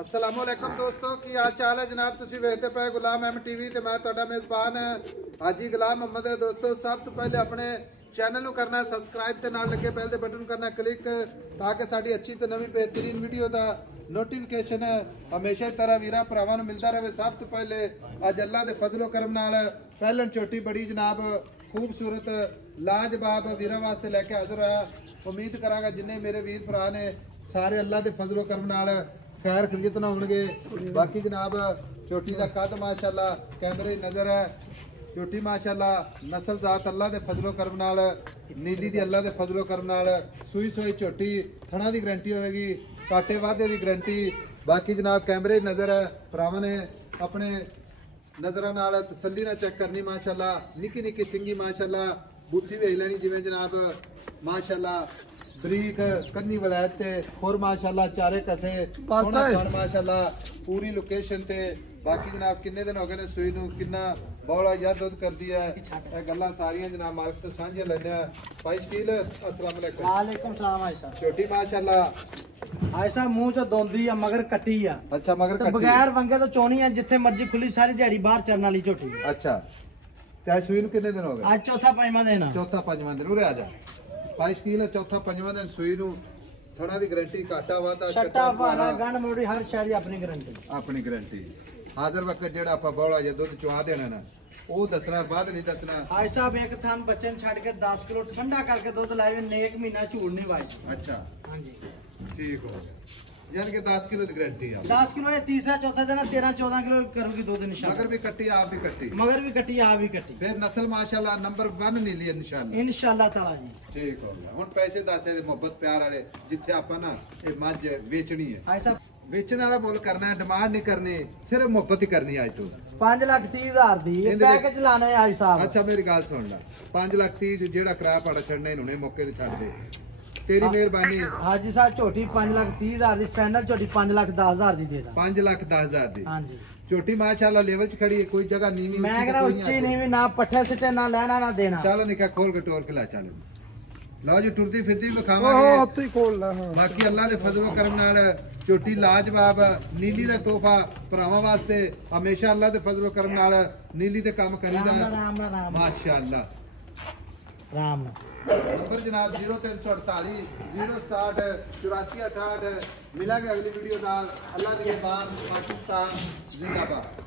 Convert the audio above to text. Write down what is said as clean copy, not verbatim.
अस्सलामुअलैकुम दोस्तों की हाल चाल है जनाब। तुसी वेखते पे गुलाम एम टीवी ते मैं तुहाडा मेजबान हाजी गुलाम मोहम्मद है। दोस्तों सब तो पहले अपने चैनल को करना सबसक्राइब ते नाल लगे बेल दे बटन करना क्लिक ताकि साडी अच्छी ते नवी बेहतरीन वीडियो दा नोटिफिकेशन हमेशा ही तरह वीरा भरावां नूं मिलदा रहे। सब तो पहले अज अल्लाह दे फजलो करम नाल पहलन चोटी बड़ी जनाब खूबसूरत लाजवाब वीरा वास्ते लैके हाजिर होया। उम्मीद करांगा जिन्ने मेरे वीर भरा ने सारे अल्लाह दे फजलो करम नाल खैर खरीत ना होंगे। बाकी जनाब चोटी का कद माशाल्लाह कैमरे नजर है। चोटी माशाल्लाह नस्ल जात अल्लाह दे फजलो करम नाल नीली दी अल्लाह दे फजलो करम नाल सूई सोई चोटी थणा दी गारंटी होगी, काटे वादे दी गारंटी। बाकी जनाब कैमरे नजर है, भरावां ने अपने नजर नाल तसल्ली ना चेक करनी। माशाल्लाह निक्की निक्की सिंगी माशाल्लाह बूथी वेच लेनी जिवें जनाब माशाल्लाह बरीक कन्नी वलैत ते होर माशाल्लाह चारे कसे माशाल्लाह पूरी लोकेशन ते। बाकी जनाब किन्ने दिन हो गए ने सूई नूं किन्ना बौला या दुध कर दिया है गल्लां सारियां जनाब मालिक तो सांझियां लैने। भाई शकील अस्सलाम वालेकुम। वालेकुम सलाम। आयशा छोटी माशाल्लाह आयशा मुंह चो दोंदी आ मगर कट्टी आ। अच्छा मगर ते बगैर वंगे तो चोनी है जिथे मर्जी खुली सारी दिहाड़ी बाहर चरन वाली झोटी। अच्छा ते सूई नूं किन्ने दिन हो गए? आज चौथा पंजवां दिन आ। चौथा पंजवां दिन उरे आ जा। भाई शकील चौथा पंजवां दिन सूई नूं थोड़ा दी गारंटी काटा वादा छट्टा भारा गंढ मोड़ी हर शय दी अपनी गारंटी। अपनी गारंटी हाजिर वक्त जेड़ा आपा बौला या दुध चुआ देना ना ਉਹ ਦੱਸਣਾ ਬਾਅਦ ਨਹੀਂ ਦੱਸਣਾ। ਹਾਈ ਸਾਹਿਬ ਇੱਕ ਥਾਨ ਬੱਚੇ ਨੂੰ ਛੱਡ ਕੇ 10 ਕਿਲੋ ਠੰਡਾ ਕਰਕੇ ਦੁੱਧ ਲਾਵੇ ਨੇ ਇੱਕ ਮਹੀਨਾ ਝੂੜ ਨਹੀਂ ਵਾਈ। ਅੱਛਾ ਹਾਂਜੀ ਠੀਕ ਹੋ ਗਿਆ ਯਾਨੀ कि 10 किलो ਦੀ गारंटी ਆ। 10 किलो ये तीसरा चौथा दिन 13 14 किलो करूंगी दुध इंशाल्लाह। मगर भी कट्टी आप भी कट्टी मगर भी कट्टी आप भी कट्टी फिर नस्ल माशाल्लाह नंबर 1 नीली इंशाल्लाह इंशाल्लाह ताला जी। ठीक हो गया। ਹੁਣ ਪੈਸੇ ਦੱਸੇ ਦੇ ਮੁਹੱਬਤ ਪਿਆਰ ਵਾਲੇ ਜਿੱਥੇ ਆਪਾਂ ਨਾ ਇਹ ਮੱਝ ਵੇਚਣੀ ਹੈ। ਹਾਈ ਸਾਹਿਬ ਵੇਚਣ ਵਾਲਾ ਮੁੱਲ ਕਰਨਾ ਹੈ, ਡਿਮਾਂਡ ਨਹੀਂ ਕਰਨੀ, ਸਿਰਫ ਮੁਹੱਬਤ ਹੀ ਕਰਨੀ ਅੱਜ ਤੋਂ। 5,30,000 ਦੀ ਇਹ ਪੈਕੇਜ ਲਾਣਾ ਹੈ ਹਾਈ ਸਾਹਿਬ। ਅੱਛਾ ਮੇਰੀ ਗੱਲ ਸੁਣ ਲੈ 5,30,000 ਜਿਹੜਾ ਕਿਰਾਇਆ ਪਾੜਾ ਛੱਡਣਾ ਇਹਨੂੰ ਮੌਕੇ ਤੇ ਛੱਡ ਦੇ तेरी मेहरबानी। हाजी साहब छोटी 5,30,000 दी फाइनल छोटी 5,10,000 दी दे दा। 5,10,000 दी हां जी छोटी माशाल्लाह लेवल च खड़ी है, कोई जगह नीवी मैं कह रहा ऊंची नीवी ना पट्ठे सिटे ना लेना ना देना। चल निका खोल के टोर के ला चल लो जी टुरदी फिरदी विखावांगे ओह ही खोल ला। हां बाकी अल्लाह दे फजलो करम नाल छोटी लाजवाब नीली दा तोहफा भरावां वास्ते हमेशा अल्लाह दे फजलो करम नाल नीली दे काम करीदा माशाल्लाह। राम नंबर जनाब 0348 067 8468। मिलेंगे अगली वीडियो नाल। अल्लाह के बाद पाकिस्तान जिंदाबाद।